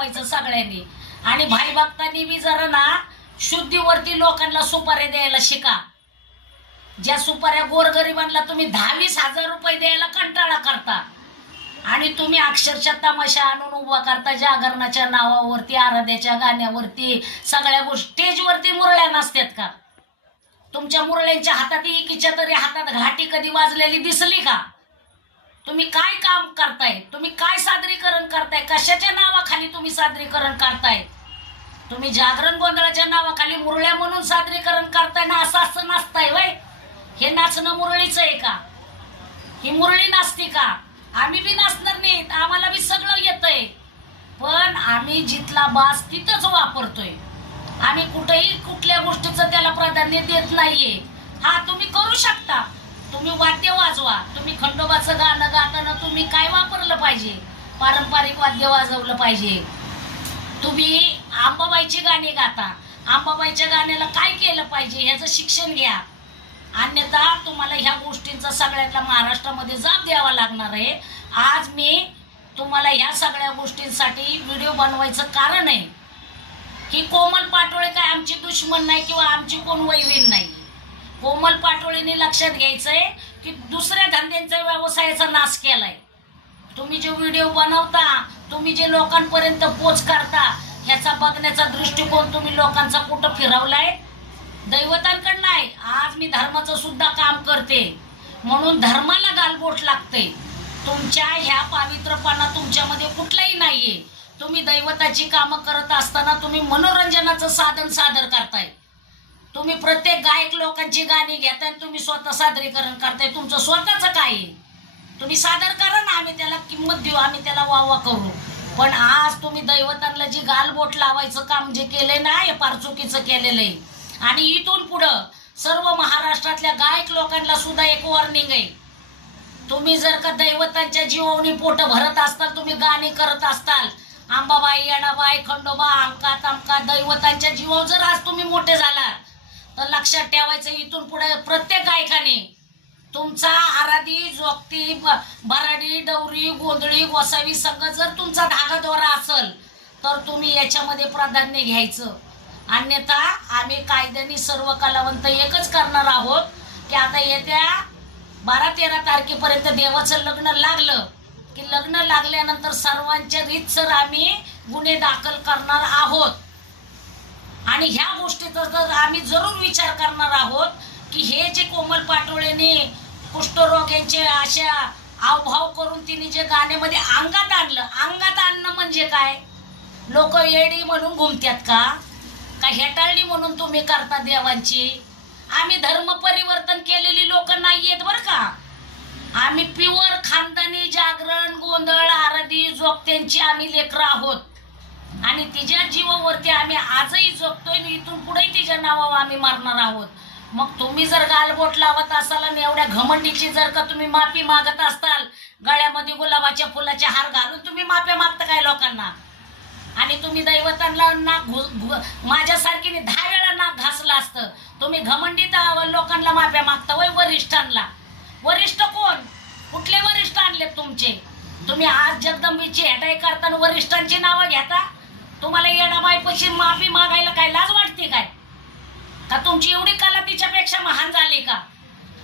व्हायचं सगळ्यांनी. आणि भाई भक्तांनी बी जरा ना शुद्धीवरती लोकांना सुपाऱ्या द्यायला शिका. ज्या सुपाऱ्या गोरगरिबांना तुम्ही 10-20 हजार रुपये द्यायला कंटाळा करता आणि तुम्ही अक्षरशः तमाशा आणून उभा करता जागरणाच्या नावावरती, आराध्याच्या गाण्यावरती, सगळ्या गोष्टी. स्टेजवरती मुरळ्या नसतात का? तुमच्या मुरळ्यांच्या हातात एकीच्या तरी हातात घाटी कधी वाजलेली दिसली का? तुम्ही काय काम करताय? तुम्ही काय सादरीकरण करताय? कशाच्या नावाखाली तुम्ही सादरीकरण करताय? तुम्ही जागरण गोंधळाच्या नावाखाली मुरळ्या म्हणून सादरीकरण करताय ना? असं नसताय वय. हे नाचणं मुरळीचं आहे का? ही मुरळी नाचते का? आम्ही बी नाचणार नाहीत, आम्हाला बी सगळं येतंय, पण आम्ही जिथला बास तिथंच वापरतोय. आम्ही कुठेही कुठल्या गोष्टीचं त्याला प्राधान्य देत नाहीये. हा, तुम्ही करू शकता, तुम्ही वाद्य वाजवा. तुम्ही खंडोबाचं गाणं गाताना तुम्ही काय वापरलं पाहिजे? पारंपरिक वाद्य वाजवलं पाहिजे. तुम्ही अंबाबाईची गाणी गाता, अंबाबाईच्या गाण्याला काय केलं पाहिजे ह्याचं शिक्षण घ्या. अन्यथा तुम्हाला ह्या गोष्टींचा सगळ्यांना महाराष्ट्रामध्ये जाब द्यावा लागणार आहे. आज मी तुम्हाला ह्या सगळ्या गोष्टींसाठी व्हिडिओ बनवायचं कारण आहे की कोमल पाटोळे काय आमची दुश्मन नाही किंवा आमची कोण वैरीण नाही. कोमल पाटोळेने लक्षात घ्यायचंय की दुसऱ्या धंद्यांचा व्यवसायाचा नाश केलाय. तुम्ही जे व्हिडिओ बनवता, तुम्ही जे लोकांपर्यंत पोच करता, ह्याचा बघण्याचा दृष्टिकोन तुम्ही लोकांचा कुठं फिरवलाय? दैवतांकडं नाही. आज मी धर्माचं सुद्धा काम करते म्हणून धर्माला गालबोट लागते. तुमच्या ह्या पावित्रपणा तुमच्यामध्ये कुठलाही नाहीये. तुम्ही दैवताची कामं करत असताना तुम्ही मनोरंजनाचं साधन सादर करताय. तुम्ही प्रत्येक गायक लोकांची गाणी घेताय, तुम्ही स्वतः सादरीकरण करताय. तुमचं स्वतःचं काय आहे? तुम्ही सादर करा ना, आम्ही त्याला किंमत देऊ, आम्ही त्याला वावा करू. पण आज तुम्ही दैवतांना जी गालबोट लावायचं काम जे केलंय ना, हे फार चुकीचं केलेलं आहे. आणि इथून पुढं सर्व महाराष्ट्रातल्या गायक लोकांना सुद्धा एक वॉर्निंग आहे. तुम्ही जर का दैवतांच्या जीवानी पोट भरत असताल, तुम्ही गाणी करत असताल, अंबाबाई, येडाबाई, खंडोबा, अमका तमका दैवतांच्या जीवावर जर आज तुम्ही मोठे झाला तर लक्षात ठेवायचं, इथून पुढे प्रत्येक गायकाने तुमचा आराधी, जोगती, भराडी, डवरी, गोंधळी, गोसावी संघ जर तुमचा धागादोरा असेल तर तुम्ही याच्यामध्ये प्राधान्य घ्यायचं. अन्यथा आम्ही कायद्याने सर्व कलावंत एकच करणार आहोत की आता येत्या 12-13 तारखेपर्यंत देवाचं लग्न लागलं की लग्न लागल्यानंतर सर्वांच्या रीतसर आम्ही गुन्हे दाखल करणार आहोत. आणि ह्या गोष्टीचा जर आम्ही जरूर विचार करणार आहोत की हे जे कोमल पाटोळेने कुष्ठरोग यांचे अशा हावभाव करून तिने जे गाण्यामध्ये अंगात आणलं, अंगात आणणं म्हणजे काय? लोक येडी म्हणून घुमतात का हेटाळणी म्हणून तुम्ही करता देवांची? आम्ही धर्म परिवर्तन केलेली लोक नाहीयेत बरं का. आम्ही प्युअर खानदानी जागरण, गोंधळ, आराधी, जोगत्यांची आम्ही लेकरं आहोत आणि तिच्या जीवावरती आम्ही आजही जगतोय आणि इथून पुढे तिच्या नावावर आम्ही मारणार आहोत. मग तुम्ही जर गालबोट लावत असाल आणि एवढ्या घमंडीची जर का तुम्ही माफी मागत असताल, गळ्यामध्ये गुलाबाच्या फुलाचे हार घालून तुम्ही माफी मागता काय लोकांना? आणि तुम्ही दैवतांना नाक माझ्यासारखीने 10 वेळा नाक घासलं असतं. तुम्ही घमंडीत लोकांना माफी मागता वय वरिष्ठांना. वरिष्ठ कोण? कुठले वरिष्ठ आणले तुमचे? तुम्ही आज जगदंबीची हेटाई करताना वरिष्ठांची नावं घेता. तुम्हाला येडाबाईपाशी माफी मागायला काय लाज वाटते काय? का तुमची एवढी कला तिच्यापेक्षा महान झाली का?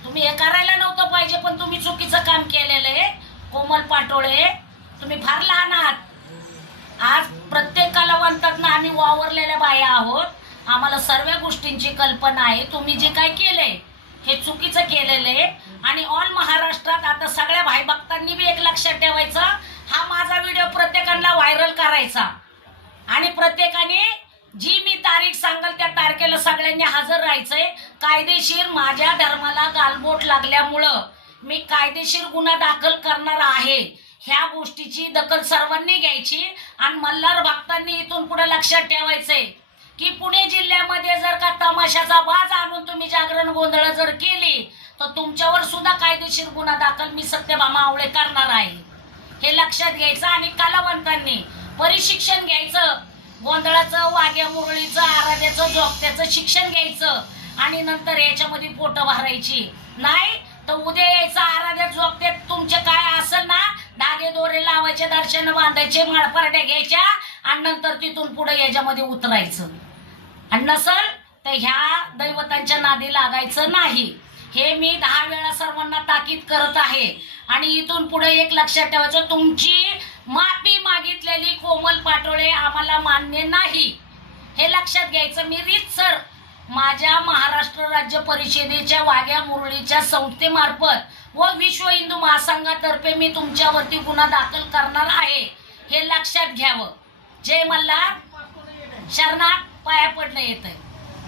तुम्ही हे करायला नव्हतं पाहिजे, पण तुम्ही चुकीचं काम केलेलं आहे. कोमल पाटोळे, तुम्ही फार लहान आहात. आज प्रत्येक कलावंतांना आम्ही वावरलेल्या बाया आहोत. आम्हाला सर्व गोष्टींची कल्पना आहे. तुम्ही जे काय केलंय हे चुकीचं केलेलं आहे. आणि ऑल महाराष्ट्रात आता सगळ्या भाई भक्तांनी बी एक लक्षात ठेवायचं, हा माझा व्हिडिओ प्रत्येकाला व्हायरल करायचा आणि प्रत्येकाने जी मी तारीख सांगल त्या तारखेला सगळ्यांनी हजर राहायचंय. कायदेशीर माझ्या धर्माला गालबोट लागल्यामुळं मी कायदेशीर गुन्हा दाखल करणार आहे. ह्या गोष्टीची दखल सर्वांनी घ्यायची. आणि मल्हार भक्तांनी इथून पुढे लक्षात ठेवायचंय की पुणे जिल्ह्यामध्ये जर का तमाशाचा बाज आणून तुम्ही जागरण गोंधळ जर केली तर तुमच्यावर सुद्धा कायदेशीर गुन्हा दाखल मी सत्यभामा आवळे करणार आहे. हे लक्षात घ्यायचं. आणि कलावंतांनी परिशिक्षण घ्यायचं. गोंधळाचं, वाघ्या मुरळीचं, आराध्याचं, जोगत्याचं शिक्षण घ्यायचं आणि नंतर याच्यामध्ये पोट भरायची नाही. तर उद्या यायचं आराध्या जोगत्यात तुमचे काय असेल ना, धागे दोरे लावायचे, दर्शन बांधायचे, माळपारड्या घ्यायच्या आणि नंतर तिथून पुढे याच्यामध्ये उतरायचं. आणि नसल तर ह्या दैवतांच्या नादी लागायचं नाही. हे मी 10 वेळा सर्वांना ताकीद करत आहे. आणि इथून पुढे एक लक्षात ठेवायचं, तुमची माफी मागितलेली कोमल पाटोळे आम्हाला मान्य नाही, हे लक्षात घ्यायचं. मी रीतसर माझ्या महाराष्ट्र राज्य परिषदेच्या वाघ्या मुरळीच्या संस्थेमार्फत व विश्व हिंदू महासंघातर्फे मी तुमच्यावरती गुन्हा दाखल करणार आहे, हे लक्षात घ्यावं. जय मल्हार. शरणात पाया पडणं येतंय.